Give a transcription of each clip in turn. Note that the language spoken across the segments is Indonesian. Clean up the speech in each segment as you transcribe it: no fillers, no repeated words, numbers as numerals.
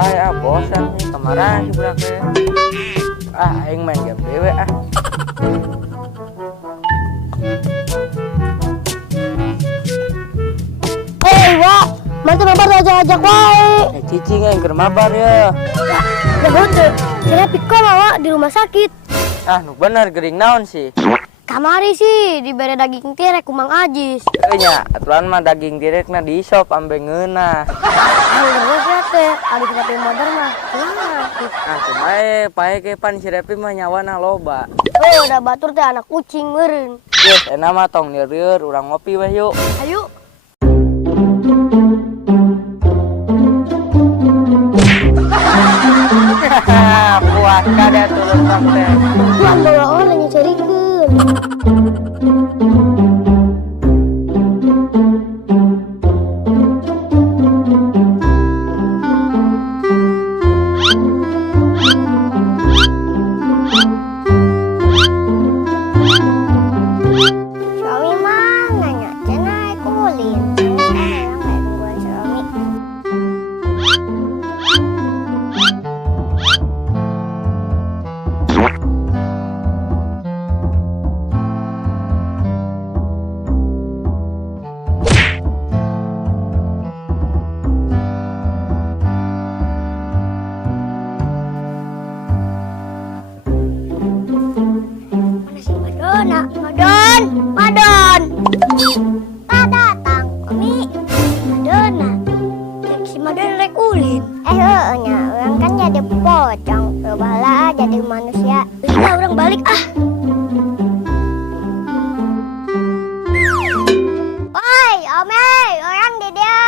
wae bosan nih kemarin si budak teh. Aing main game dewe Wak, mantu mabar ajak-ajak wae. Cicing yang keur mabar ya. Ya bener, kira piko mawa di rumah sakit. Nu bener gering naon sih? Kamari sih dibere daging tirek kumang Ajis. Nya, aturan mah daging direkna di shop ambe ngeunah. Terus ya teh, adi kita modern mah. Cuma pae ke pan si Repi mah nyawana loba. Udah batur teh anak kucing meureun. Geus eta mah tong nieur urang ngopi weh yuk. Ayo. Puas kada tulus teh. Tuan bawa orang nyecerikeun. Suami mana nya? Cenah kulin. Suami. Madon. Tak datang, Mami. Madonna. Cek si Madon rek ulin. Nya, orang kan jadi pocong. Cobalah jadi manusia. Udah orang balik Oi, Ome, orang di dia.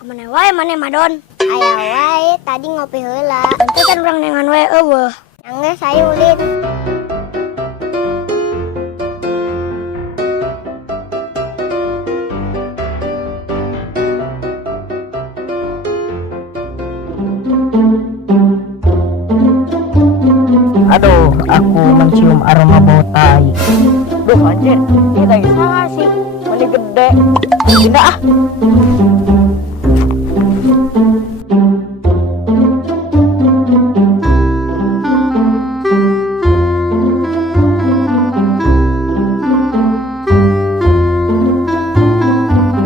Kemana wae mana Madon? Aya wae, tadi ngopi heula. Nanti kan orang nengan wae eueuh. Angge saya ulin. Aduh, aku mencium aroma bau tai. Duh anjir, ini tai saha sih? Mani gede. Pindah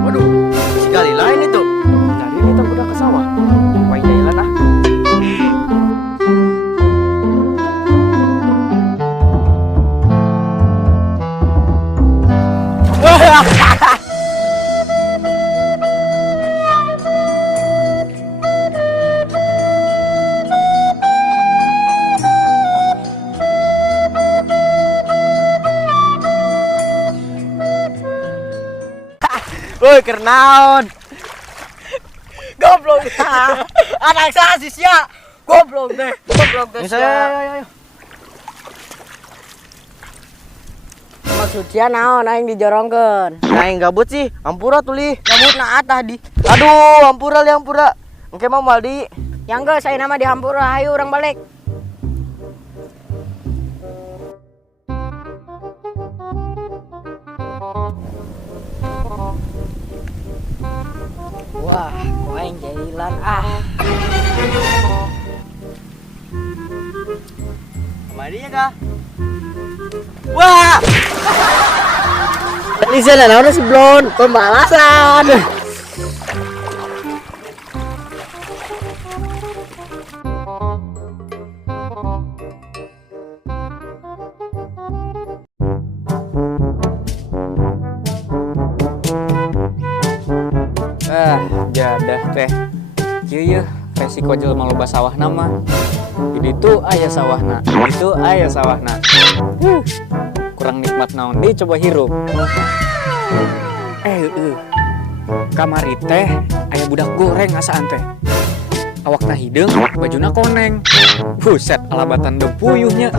Waduh, sekali lain itu. Tadi kita udah ke sawah. Wah, jalan Woi, kernaon. Goblok. Anak saya sih sia. Goblok deh. Ayo. Maksudnya naon aing dijorongkeun? Aing gabut sih, ampura tuli. Gabutna atah di. Aduh, ampura. Engke mah moal di. Yang geus saya nama di hampura, hayu urang balik. Wah, kok aing jailan Kemari ya kah? Wah! Ini sana naon si Blon, pembalasan. Jadah teh. Kieu resiko jelema loba sawah nama. Jadi itu aya sawahna. Itu aya sawahna. Kurang nikmat naon deui coba hirup. Kamari teh aya budak goreng asaan teh. Awakna hideung, bajuna koneng. Buset, alabatan depuyuhnya.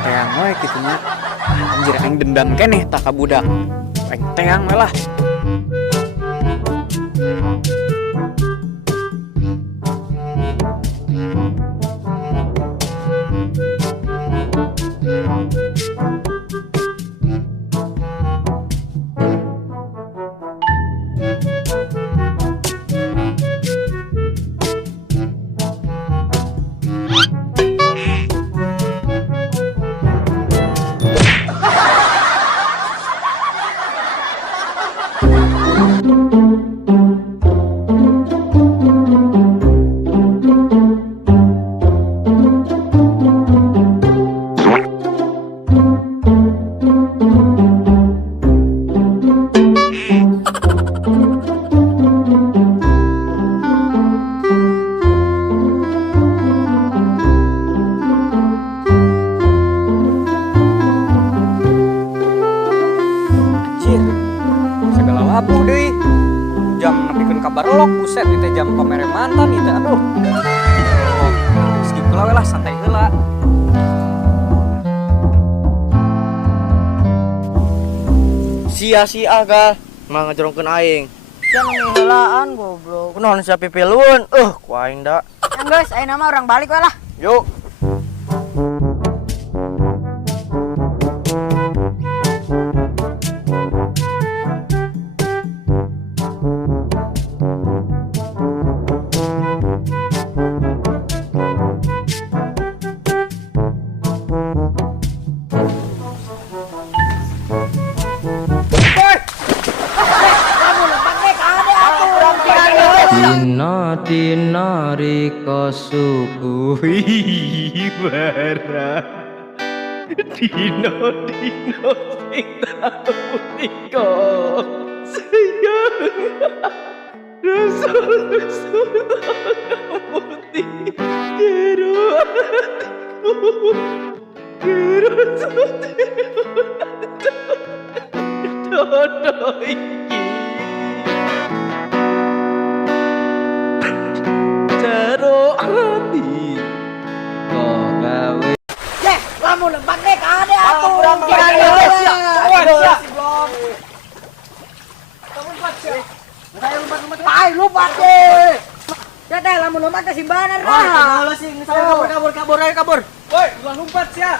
Teang we kitu nya. Anjir aing dendam keneh tah ka budak. Aing teang we lah. elok buset itu jam pamere mantan itu aduh. Oh, skip heula we lah santai heula. Sia-sia kah mah ngejorongkeun aing. Jangan helaan goblok. Kunaon sia pipilun? Ku aing da. Geus, ayeuna mah orang balik we lah. Yuk. Dina rika subuhi bara Dina sing tau rika sayang Rasul putih jero hatiku Jero dodo iki Jero hati kok gawe Lamun lembang deh ka ade atuh. Lupa deh. Ya teh lamun lompat teh simbanan lah. Kabur ayo kabur. Woi, ulah lompat sia.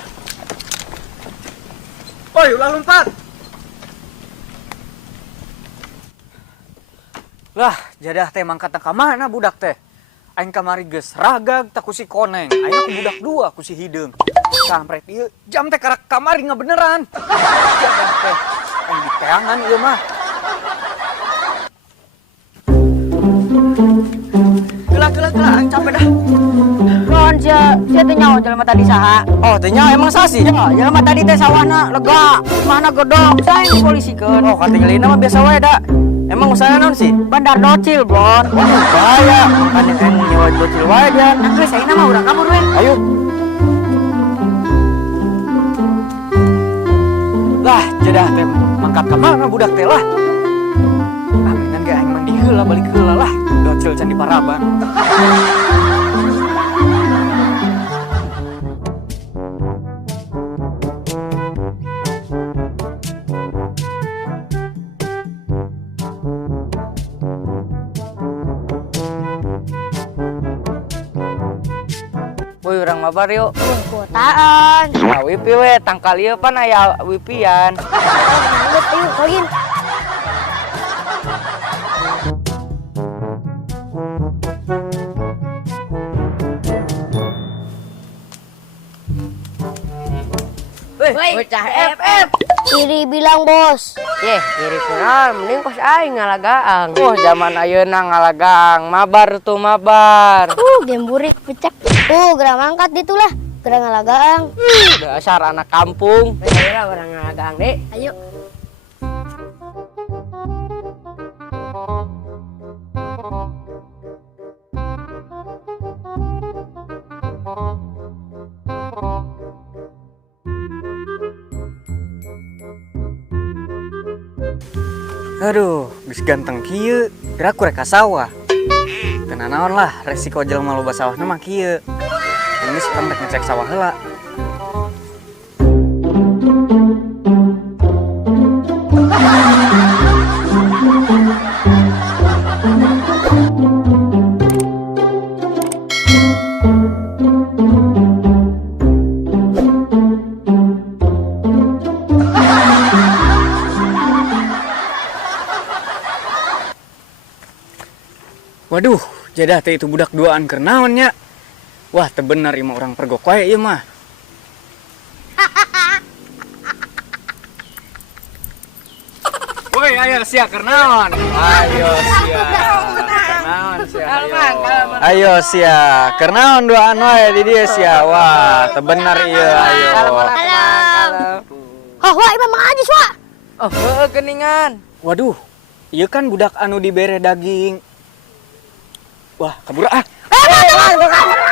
Woi, ulah lompat. Lah, jadah teh mangkat ka mana budak teh? Aing kamari geus ragag tak ku si koneng. Aing ku budak dua ku si hideung. Kampret ieu jam teh karak kamari beneran. Jadah teh aing diteangan ieu mah. Gelah aing capek dah. Ron sia teh nyaho jelema tadi saha? Oh, teh nya emang sasi. Ya, jelema tadi teh sawahna lega, mana gedong, saing dipolisikeun. Oh, katinggalina mah biasa wae da. Emang usahana naon sih? Bandar docil, Bron. Wah, bahaya. Kan yang nyewa docil wae dan. Nah, geus ayeuna mah urang kabur we. Ayo. Lah, jadah teh mangkat ka mana budak teh lah. Aminan ge aing mandi heula balik heula lah. Docil can di Paraban. Woi, urang mabar yuk. Kuotaan. Nah, wipi we, tangkal ieu pan aya wipian. Lanjut yuk, koin. Bocah FF. Iri bilang bos. Iri kunaon, mending kos aing ngalagaang. Zaman ayeuna ngalagang, mabar tuh mabar. Game burik pecek. Gerang angkat ditulah. Gerang ngalagang. Dasar anak kampung. Ayeuna urang ngalagaang, Dek. Ayo. Aduh, geus ganteng kieu, gerak ku rek ka sawah. Teu naon lah, resiko jelema loba sawahna mah kieu. Ini sekarang rek ngecek sawah heula. Waduh, jadah teh itu budak duaan keur naon nya. Wah, teu bener ieu mah urang pergok wae ieu mah. Woi, ayo sia keur naon? Ayo sia. Keur naon sia? Ayo sia. Keur naon duaan wae di dieu sia. Wah, teu bener ieu ayo. Wah, imam ngajis, Wak. Oh, geningan. Waduh, ieu kan budak anu dibere daging. Wah, kabur ah. Bukan.